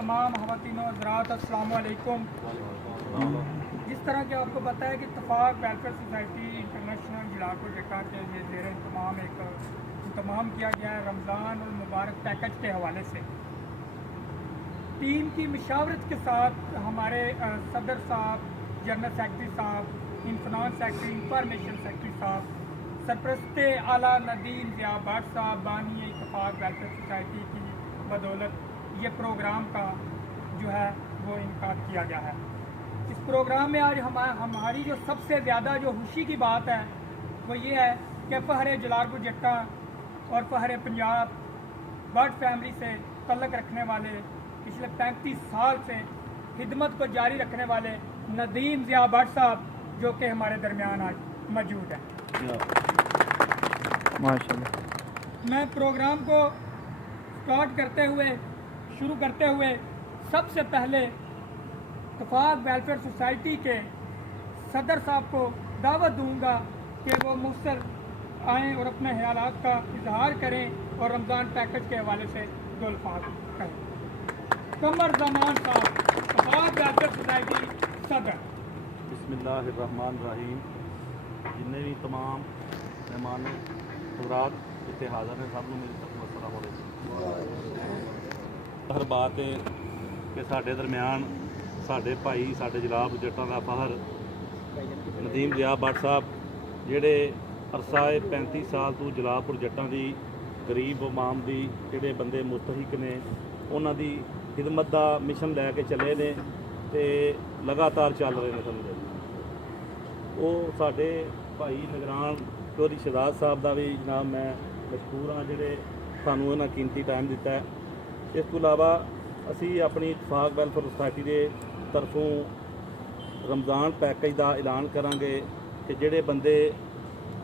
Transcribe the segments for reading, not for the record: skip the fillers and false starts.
तमाम ख़वातीन हज़रात अस्सलामु अलैकुम। जिस तरह कि आपको पता है कि इत्तफ़ाक़ वेलफेयर सोसाइटी इंटरनेशनल जलालपुर जट्टा के ये ज़ेर इंतमाम किया गया है रमज़ान और मुबारक पैकेज के हवाले से। टीम की मशावरत के साथ हमारे सदर साहब, जनरल सेक्रेटरी साहब, इंफानास सेक्रेटरी, इंफॉर्मेशन सेक्रेटरी साहब, सरपरस्ते आला नदीम ज़िया भट्ट साहब, बानी इत्तफ़ाक़ वेलफेयर सोसाइटी की बदौलत ये प्रोग्राम का जो है वो इनकाद किया गया है। इस प्रोग्राम में आज हमारी जो सबसे ज़्यादा जो खुशी की बात है वो ये है कि फ़हर जलालपुर जट्टा और फ़हर पंजाब बर्ड फैमिली से तल्लक रखने वाले, पिछले 35 साल से खिदमत को जारी रखने वाले नदीम ज़िया भट्ट साहब जो कि हमारे दरमियान आज मौजूद है। माशाअल्लाह। मैं प्रोग्राम को शुरू करते हुए सबसे पहले इत्तफ़ाक़ वेलफेयर सोसाइटी के सदर साहब को दावत दूंगा कि वो मुझसे आएँ और अपने ख़यालात का इजहार करें और रमज़ान पैकेज के हवाले से दो अल्फाज़ कहें। कमर ज़मान साहब, इत्तफ़ाक़ वेलफेयर सोसाइटी सदर। बिस्मिल्लाहिर्रहमानिर्रहीम। जिन्ने भी तमाम मेहमान हज़रात इत्थे हाज़र ने सब मेरी तरफ अस्सलाम वालेकुम। हर बात है कि साढ़े दरम्यान साढ़े भाई साढ़े जलालपुर जट्टा का फहर नदीम ज़िया भट्ट साहब जिहड़े अरसा 35 साल तो जलालपुर जट्टा की गरीब आवाम की जिहड़े बंदे मुस्तहिक ने उन्हां दी खिदमत का मिशन लैके चले ने ते लगातार चल रहे हैं। समझे वो साढ़े भाई निगरान चौधरी शहजाद साहब का भी जनाब मैं मशहूर हाँ जिहड़े सानू इन्हां कीमती टाइम दिता है। इस तो इलावा असी अपनी इत्तफ़ाक़ वेलफेयर सोसाइटी के तरफों रमज़ान पैकेज का ऐलान करांगे कि जिहड़े बंदे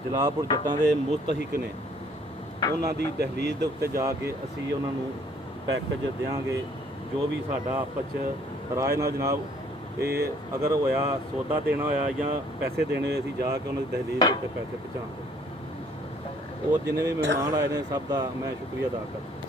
जलालपुर जट्टां दे मुस्तहिक ने उन्हां दी दहलीज़ दे उत्ते जाके असी उन्हां नूं पैकेज देंगे। जो भी साडा आपस च राय नाल जनाब ये अगर होया सौदा देना होया या पैसे देने होए असी जाके उन्हां दी दहलीज़ दे उत्ते पैसे पहुँचांगे। और जिन्ने भी मेहमान आए ने सब का मैं शुक्रिया अदा करदा।